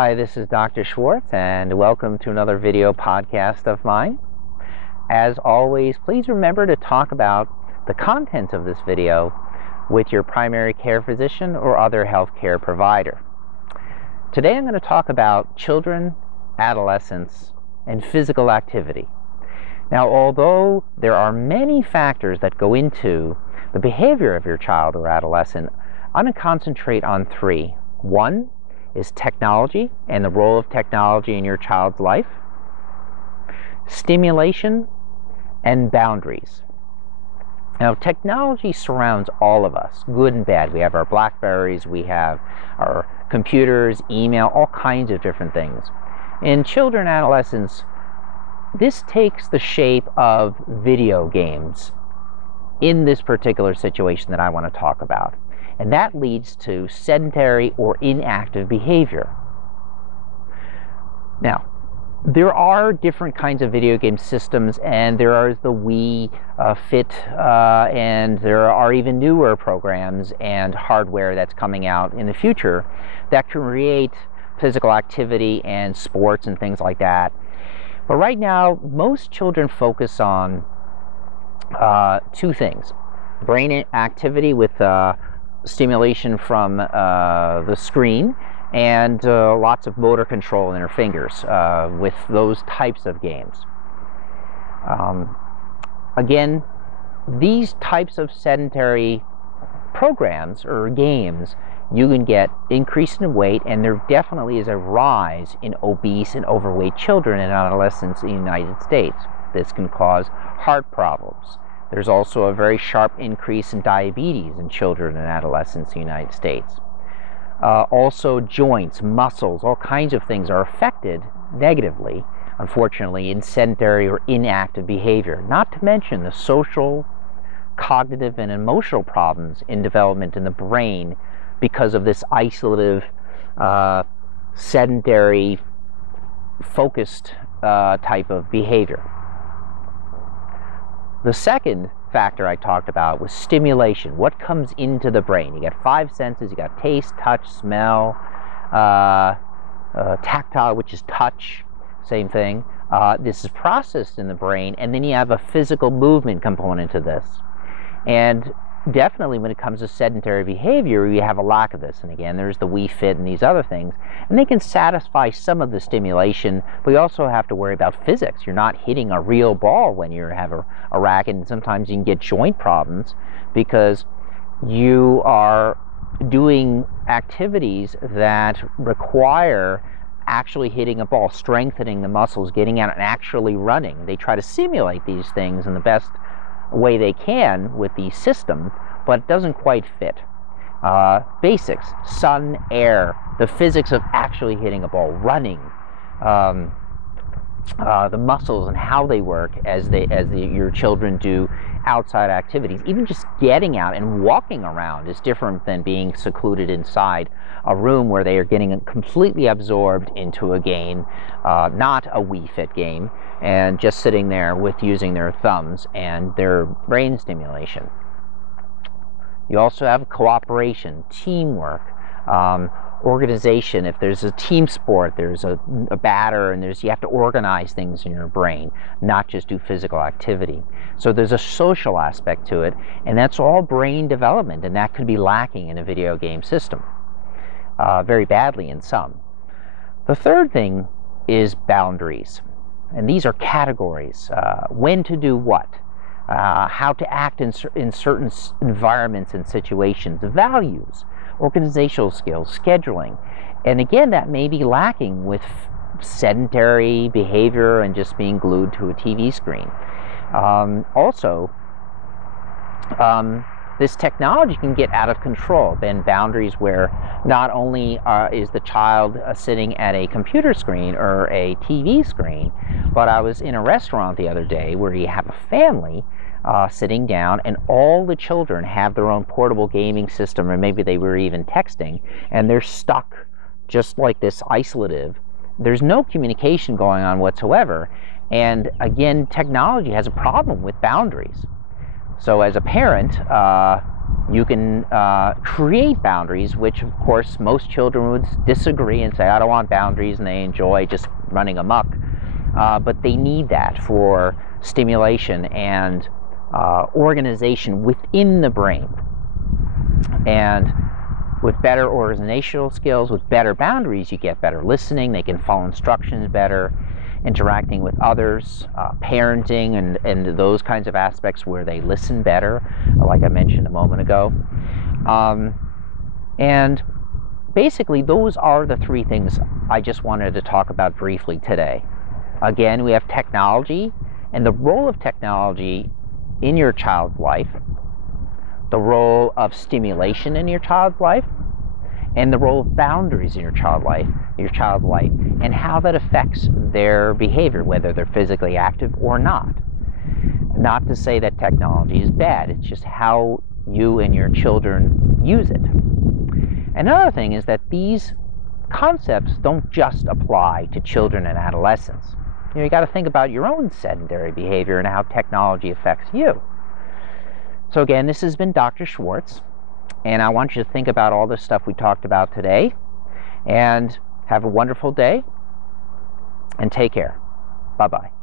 Hi, this is Dr. Schwartz, and welcome to another video podcast of mine. As always, please remember to talk about the content of this video with your primary care physician or other healthcare provider. Today I'm going to talk about children, adolescents, and physical activity. Now, although there are many factors that go into the behavior of your child or adolescent, I'm going to concentrate on three. One is technology and the role of technology in your child's life, stimulation, and boundaries. Now, technology surrounds all of us, good and bad. We have our Blackberries, we have our computers, email, all kinds of different things. In children and adolescents, this takes the shape of video games in this particular situation that I want to talk about. And that leads to sedentary or inactive behavior. Now, there are different kinds of video game systems, and there is the Wii Fit, and there are even newer programs and hardware that's coming out in the future that can create physical activity and sports and things like that. But right now, most children focus on two things: brain activity with stimulation from the screen, and lots of motor control in their fingers with those types of games. Again, these types of sedentary programs or games, you can get increase in weight, and there definitely is a rise in obese and overweight children and adolescents in the United States. This can cause heart problems. There's also a very sharp increase in diabetes in children and adolescents in the United States. Also, joints, muscles, all kinds of things are affected negatively, unfortunately, in sedentary or inactive behavior. Not to mention the social, cognitive, and emotional problems in development in the brain because of this isolative, sedentary, focused type of behavior. The second factor I talked about was stimulation. What comes into the brain? You got five senses. You got taste, touch, smell, tactile, which is touch, same thing. This is processed in the brain, and then you have a physical movement component to this. And definitely when it comes to sedentary behavior, you have a lack of this. And again, there's the Wii Fit and these other things. And they can satisfy some of the stimulation, but you also have to worry about physics. You're not hitting a real ball when you have a racket, and sometimes you can get joint problems because you are doing activities that require actually hitting a ball, strengthening the muscles, getting out and actually running. They try to simulate these things in the best way they can with the system, but it doesn't quite fit. Basics: sun, air, the physics of actually hitting a ball, running, the muscles and how they work as your children do outside activities. Even just getting out and walking around is different than being secluded inside a room where they are getting completely absorbed into a game, not a Wii Fit game, and just sitting there with using their thumbs and their brain stimulation. You also have cooperation, teamwork, organization. If there's a team sport, there's a batter, and you have to organize things in your brain, not just do physical activity. So there's a social aspect to it, and that's all brain development, and that could be lacking in a video game system, very badly in some. The third thing is boundaries, and these are categories: when to do what, how to act in certain environments and situations, values, organizational skills, scheduling. And again, that may be lacking with sedentary behavior and just being glued to a TV screen. Also, this technology can get out of control. Then boundaries where not only is the child sitting at a computer screen or a TV screen, but I was in a restaurant the other day where you have a family sitting down, and all the children have their own portable gaming system, or maybe they were even texting, and they're stuck just like this, isolative. There's no communication going on whatsoever. And again, technology has a problem with boundaries. So as a parent, You can create boundaries, which of course most children would disagree and say, I don't want boundaries, and they enjoy just running amok. But they need that for stimulation and organization within the brain. And with better organizational skills, with better boundaries, you get better listening. They can follow instructions better, interacting with others, parenting, and those kinds of aspects where they listen better, like I mentioned a moment ago. And basically, those are the three things I just wanted to talk about briefly today. Again, we have technology and the role of technology in your child's life, the role of stimulation in your child's life, and the role of boundaries in your child's life, and how that affects their behavior, whether they're physically active or not. Not to say that technology is bad, it's just how you and your children use it. Another thing is that these concepts don't just apply to children and adolescents. You got to think about your own sedentary behavior and how technology affects you. So again, this has been Dr. Schwartz, and I want you to think about all the stuff we talked about today, and have a wonderful day, and take care. Bye-bye.